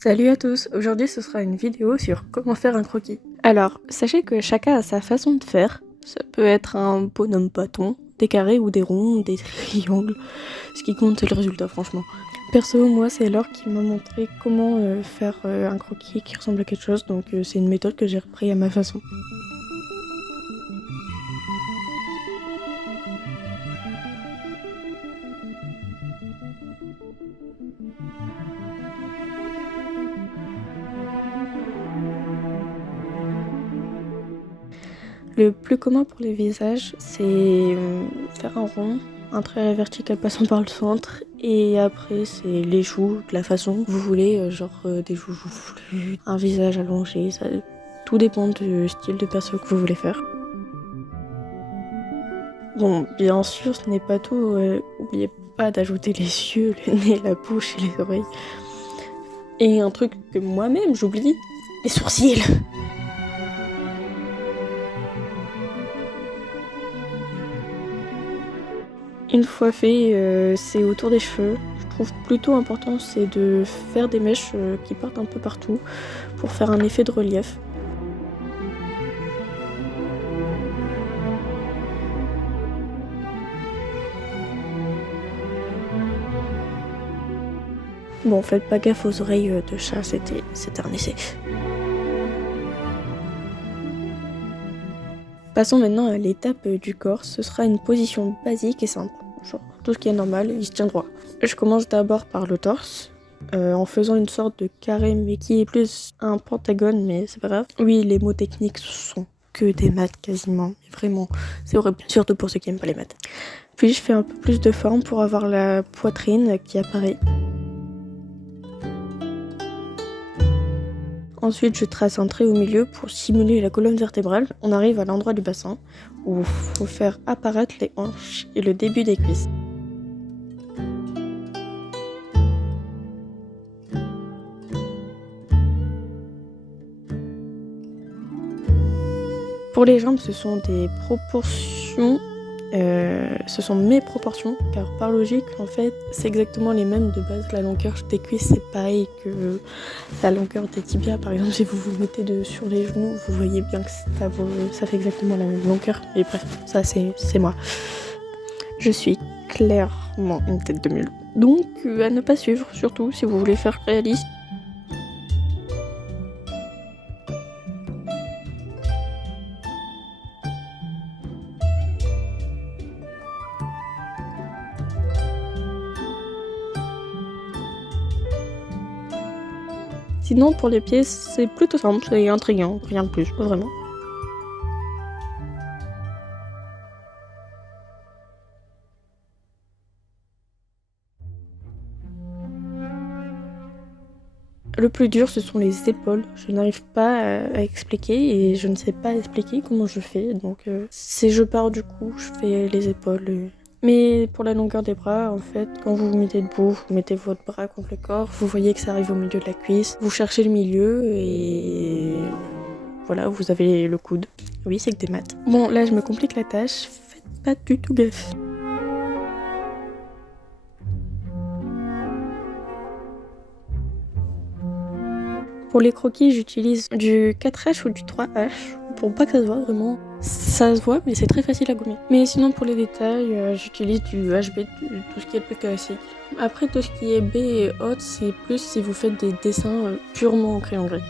Salut à tous, aujourd'hui ce sera une vidéo sur comment faire un croquis. Alors, sachez que chacun a sa façon de faire. Ça peut être un bonhomme bâton, des carrés ou des ronds, des triangles. Ce qui compte c'est le résultat franchement. Perso, moi c'est Laure qui m'a montré comment faire un croquis qui ressemble à quelque chose, donc c'est une méthode que j'ai repris à ma façon. Le plus commun pour les visages, c'est faire un rond, un trait à la verticale passant par le centre, et après c'est les joues de la façon que vous voulez, des joues joufflues, un visage allongé, ça tout dépend du style de perso que vous voulez faire. Bon, bien sûr, ce n'est pas tout, oubliez pas d'ajouter les yeux, le nez, la bouche et les oreilles. Et un truc que moi-même j'oublie, les sourcils. Une fois fait, c'est autour des cheveux. Je trouve plutôt important, c'est de faire des mèches qui partent un peu partout pour faire un effet de relief. Bon, faites pas gaffe aux oreilles de chat, c'était un essai. Passons maintenant à l'étape du corps. Ce sera une position basique et simple. Genre, tout ce qui est normal, il se tient droit. Je commence d'abord par le torse, en faisant une sorte de carré, mais qui est plus un pentagone, mais c'est pas grave. Oui, les mots techniques sont que des maths quasiment, mais vraiment, c'est horrible, surtout pour ceux qui aiment pas les maths. Puis je fais un peu plus de forme pour avoir la poitrine qui apparaît. Ensuite, je trace un trait au milieu pour simuler la colonne vertébrale. On arrive à l'endroit du bassin où il faut faire apparaître les hanches et le début des cuisses. Pour les jambes, ce sont des proportions, ce sont mes proportions, car par logique, en fait, c'est exactement les mêmes de base. La longueur des cuisses, c'est pareil que la longueur des tibias. Par exemple, si vous vous mettez sur les genoux, vous voyez bien que ça fait exactement la même longueur. Et bref, ça c'est moi. Je suis clairement une tête de mule. Donc, à ne pas suivre, surtout si vous voulez faire réaliste. Sinon, pour les pieds, c'est plutôt simple, c'est intriguant, rien de plus, vraiment. Le plus dur, ce sont les épaules. Je n'arrive pas à expliquer et je ne sais pas expliquer comment je fais. Donc, si je pars du coup, je fais les épaules. Mais pour la longueur des bras, en fait, quand vous vous mettez debout, vous mettez votre bras contre le corps, vous voyez que ça arrive au milieu de la cuisse. Vous cherchez le milieu et voilà, vous avez le coude. Oui, c'est que des maths. Bon, là, je me complique la tâche. Faites pas du tout gaffe. Pour les croquis, j'utilise du 4H ou du 3H pour pas que ça se voit vraiment. Ça se voit, mais c'est très facile à gommer. Mais sinon, pour les détails, j'utilise du HB, tout ce qui est plus classique. Après, tout ce qui est B et autres, c'est plus si vous faites des dessins purement au crayon gris.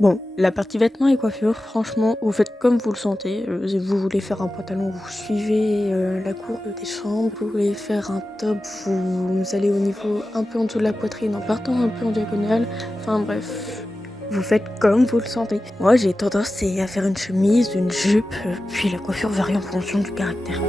Bon, la partie vêtements et coiffure, franchement, vous faites comme vous le sentez. Si vous voulez faire un pantalon, vous suivez la courbe des jambes. Vous voulez faire un top, vous allez au niveau un peu en dessous de la poitrine en partant un peu en diagonale. Enfin bref, vous faites comme vous le sentez. Moi, j'ai tendance à faire une chemise, une jupe, puis la coiffure varie en fonction du caractère.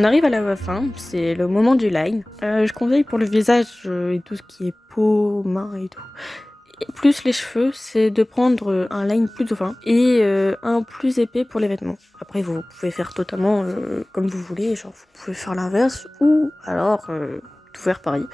On arrive à la fin, c'est le moment du line. Je conseille pour le visage et tout ce qui est peau, main et tout, et plus les cheveux, c'est de prendre un line plutôt fin et un plus épais pour les vêtements. Après vous pouvez faire totalement comme vous voulez, genre vous pouvez faire l'inverse ou alors tout faire pareil.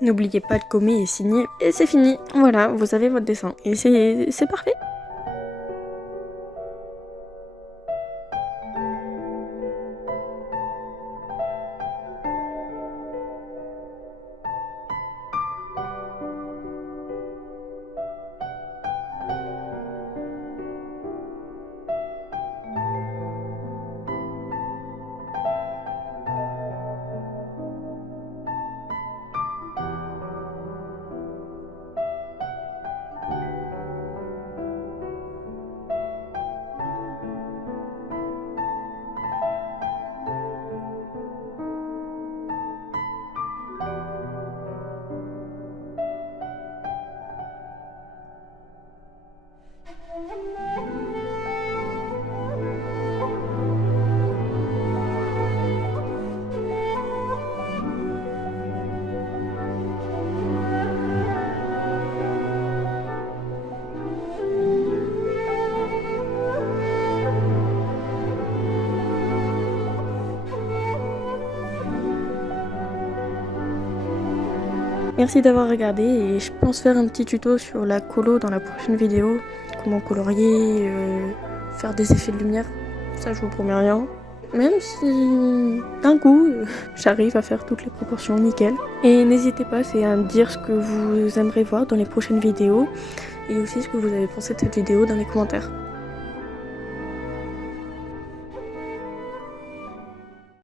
N'oubliez pas de gommer et signer. Et c'est fini. Voilà, vous avez votre dessin. Et c'est parfait. Merci d'avoir regardé et je pense faire un petit tuto sur la colo dans la prochaine vidéo. Comment colorier, faire des effets de lumière, ça je vous promets rien. Même si d'un coup j'arrive à faire toutes les proportions nickel. Et n'hésitez pas à me dire ce que vous aimeriez voir dans les prochaines vidéos et aussi ce que vous avez pensé de cette vidéo dans les commentaires.